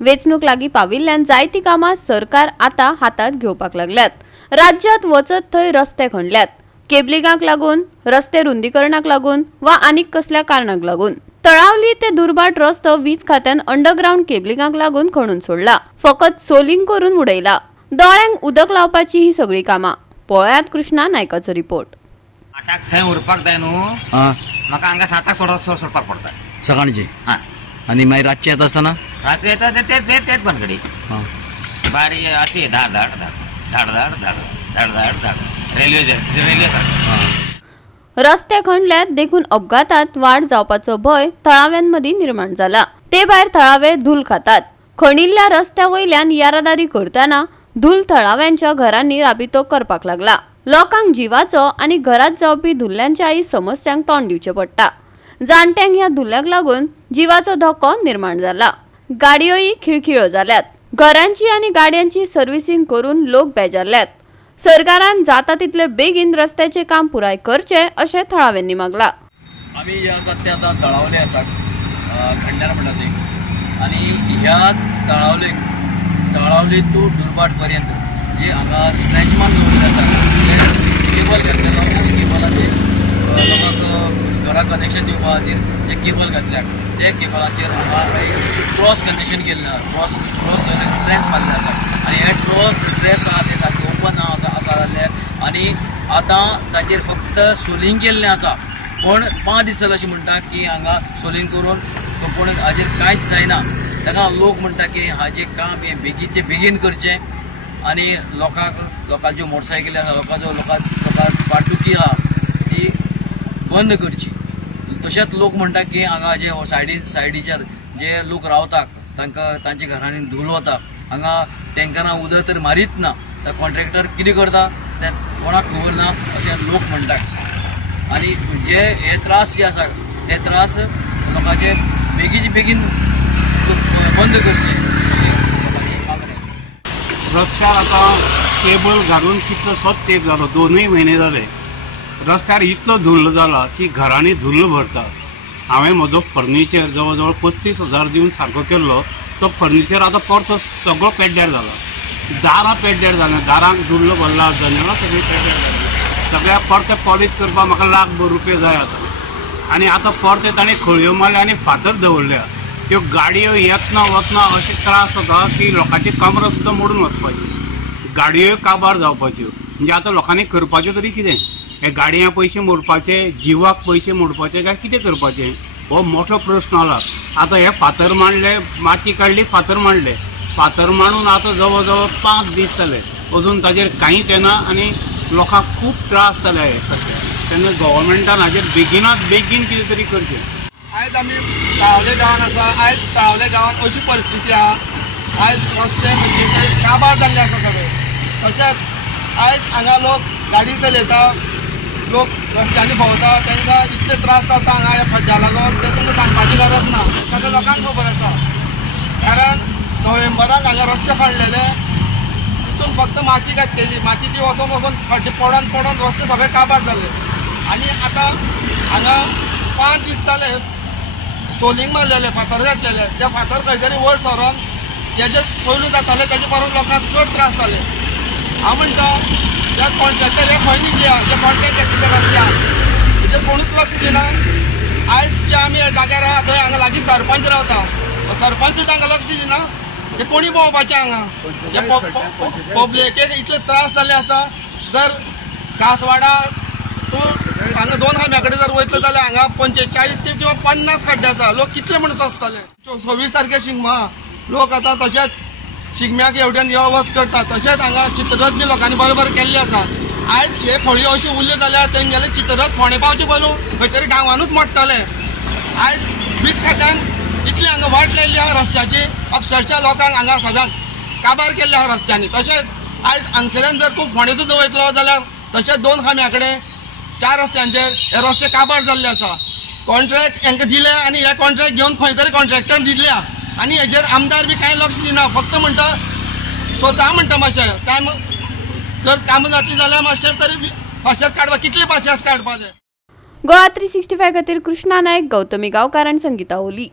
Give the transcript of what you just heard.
वेचणूक लागी पाविल्ल्यान जायती कामां सरकार आता हातात घेवपाक लागल्यात। राज्यात वचत थंय रस्ते खणल्यात, केबलिंगाक लागून, रस्ते रुंदीकरणाक लागून वा आनीक कसल्या कारणाक लागून। तळावली ते दुर्बाट रस्तो वीज खात्यान अंडरग्राउंड केबलिंगाक लागून खणून सोडला, फकत सोलिंग करून उडयला। दोळ्यांक उदक लावपाची ही सगळी कामां। पळयात कृष्णा नायकाचो रिपोर्ट। आठाक थंय उरपाक जाय न्हू, म्हाका हांगा 7 सोडपाक पडटा सकाळचे। आणि मागीर रातचे येता आसतना रात्री येता तेच बनगडी बारी अशी धाड धाड धाड धाड धाड धाड धाड धाड रेल्वे रस्ते खणल्यात देखून अपघातात वाढ जावपाचो भय थळाव्यांमदी निर्माण जाला। ते भायर थळावे धूल खातात। खणिल्ल्या रस्त्या वयल्यान येरादारी करताना धूल थळाव्यांच्या घरांनी राबितो करपाक लागला। लोकांक जीवाचो आणि घरात जावपी धुल्ल्यांच्याही समस्यांक तोंड दिवचे पडटा। जाणट्यांक ह्या धुल्ल्याक लागून जीवाचो धोको निर्माण जाला। गाडयोय खिळखिळो जाल्यात। घरांची आणि गाड्यांची सर्व्हिसिंग करून लोक बेजारल्यात। सरकारान जाता तितले बेगीन रस्त्याचे काम पुराय करचे अशें थळाव्यांनी मागला। आमी जे आसात ते आतां तळावले आसात, खंडार म्हणटा ते, आनी ह्या तळावली टू दुर्बाट पर्यंत जे हांगा स्ट्रेचमान दवरले आसा, जे केबल घातलेलो आनी केबलाचे लोकांक घरा कनेक्शन दिवपा खातीर जे केबल घातल्यात, ते केबलाचेर हांगा क्रॉस कनेक्शन केल्लें आसा, क्रॉस ट्रेस मारले आसा, आनी हे ट्रेस आसा ते सारके ओपन आसा जाल्ले, आनी आतां ताचेर फक्त सोलिंग केल्लें आसा। पण 5 दीस जाले अशें म्हणटा की हांगा सोलिंग करून पूण हाजेर कांयच जायना। ताका लोक म्हणटा की हाजें काम हें बेगीनचे बेगीन करचें आनी लोकांच्यो मोटरसायकली आसा, लोकांक पाटदुखी आहा ती बंद करची। तशेंच लोक म्हणटा की हांगा जे सायडीचेर जे लोक रावतात तांकां तांच्या घरांनी धूल वता, हांगा टँकरां उदक तर मारीत ना, तर कॉन्ट्रॅक्टर कितें करता तें कोणाक खबर ना अशें लोक म्हणटात। आनी जे हे त्रास जे आसा हे त्रास लोकांचे बेगीन बंद करचे लोकांची मागणी आसा। रस्त्यार आतां केबल घालून कितलोसोच तेंप जालो, 2 म्हयने जाले। रस्त्यार इतलो धुल्ल जाला की घरांनी धुल्ल भरता। हांवें म्हजो फर्निचर जवळ जवळ 35,000 दिवन सारको केल्लो, तो फर्निचर आतां परतो सगळो पेड्ड्यार जाला। दारां पेड्ड्यार जाल्या, दारांक धुल्ल भरला, जनेलां सगळीं पेड्ड्यार जाली। सगळ्याक परते पॉलिश करपाक म्हाका ₹1,00,000 जाय आतां। आनी आतां परते ताणें खळयो मारल्या आनी फातर दवरल्या। त्यो गाडयो येतना वतना अशे त्रास जाता की लोकांची कामरां सुद्दां मोडून वचपाची, गाडयोय काबार जावपाच्यो। म्हणजे आतां लोकांनी करपाचें तरी कितें? हे गाडयांक पयशे मोडपाचे, जिवाक पयशे मोडपाचे काय कितें करपाचें? हो मोठो प्रश्न आला। आतां हे फातर मांडले, माती काडली, फातर मांडले, फातर मांडून आतां जवळ जवळ 5 दीस जाले, अजून ताजेर कांयच येना आनी लोकांक खूब त्रास जाल्या हे सध्या। तेन्ना गव्हर्मेंटान हाजेर बेगीनात बेगीन कितें तरी करचें। आयज आमी तळावले गांवांत आसा। आयज तळावले गांवांत अशी परिस्थिती आहा, आयज रस्ते म्हणजे काबार जाल्ले आसा सगळे। तशेंच आयज हांगा लोक गाडी चलयता, लोक रस्त्यांनी भोंवता, तांकां इतले त्रास जाता हांगा ह्या खड्ड्या लागून, ते तुमकां सांगपाची गरज ना, सगळ्या लोकांक खबर आसा। कारण नोव्हेंबराक हांगा रस्ते खणलेले, तितून फक्त माती घातलेली, माती ती वचून खड्डे पडोन रस्ते सगळे काबार जाले। आनी आतां हांगा 5 दीस जाले सोलिंग मारलेले, फातर घातलेले, ते फातर खंय तरी वयर सरोन जेजे पयलू जाताले तेजे परस लोकांक चड त्रास जाले। हांव म्हणटा जे कॉन्ट्रॅक्टर हे खंय निघल्या, जे कॉन्ट्रॅक्ट घेतले त्या रस्त्याक, हेजेर कोणूच लक्ष दिना। आयज जे आमी ह्या जाग्यार आहा थंय हांगा लागीं सरपंच रावता, सरपंच सुद्दां हांगा लक्ष दिना। हे कोणी भोंवपाचें हांगा? हे पब्लिकेक इतले त्रास जाल्ले आसा। जर कासवाडा तूं हांगा 2 खांब्या कडेन जर वयतलो जाल्यार हांगा 45 ते किंवा 50 खड्डे आसा। लोक कितले म्हण सोंसतले? 26 तारखेर शिगमा, लोक आतां तशेंच शिगम्याक हेवटेन यो वच करता। तशेंच हांगा चित्ररथ बी लोकांनी बरोबर केल्ली आसा। आयज हे खळयो अशी उरल्यो जाल्यार तेंगेले चित्ररथ फोंडे पावचे पयलू खंय तरी गांवांनूच मोडटले। आयज वीज खात्यान इतली हांगा वाट लायिल्ली आहा रस्त्याची, अक्षरशः लोकांक हांगा सगळ्यांक काबार केल्ले आहा रस्त्यांनी। तशेंच आयज हांगसरल्यान जर तूं फोंडे सुद्दां वयतलो जाल्यार तशेंच 2 खांब्या कडेन 4 रस्त्यांचेर हे रस्ते काबार जाल्ले आसा। कॉन्ट्रॅक्ट हांकां दिले आनी हे कॉन्ट्रॅक्ट घेवन खंय तरी कॉन्ट्रॅक्टर दिल्या आनी हेजेर आमदार बी कांय लक्ष दिना। फक्त म्हणटा स्वता म्हणटा मातशें टायम जर कामां जातली जाल्यार मातशें तरी पासियेंस काडपा, कितली पासियेंस काडपा जाय। गोवा 365 खातीर कृष्णा नायक, गौतमी गांवकार आनी संगीता ओली।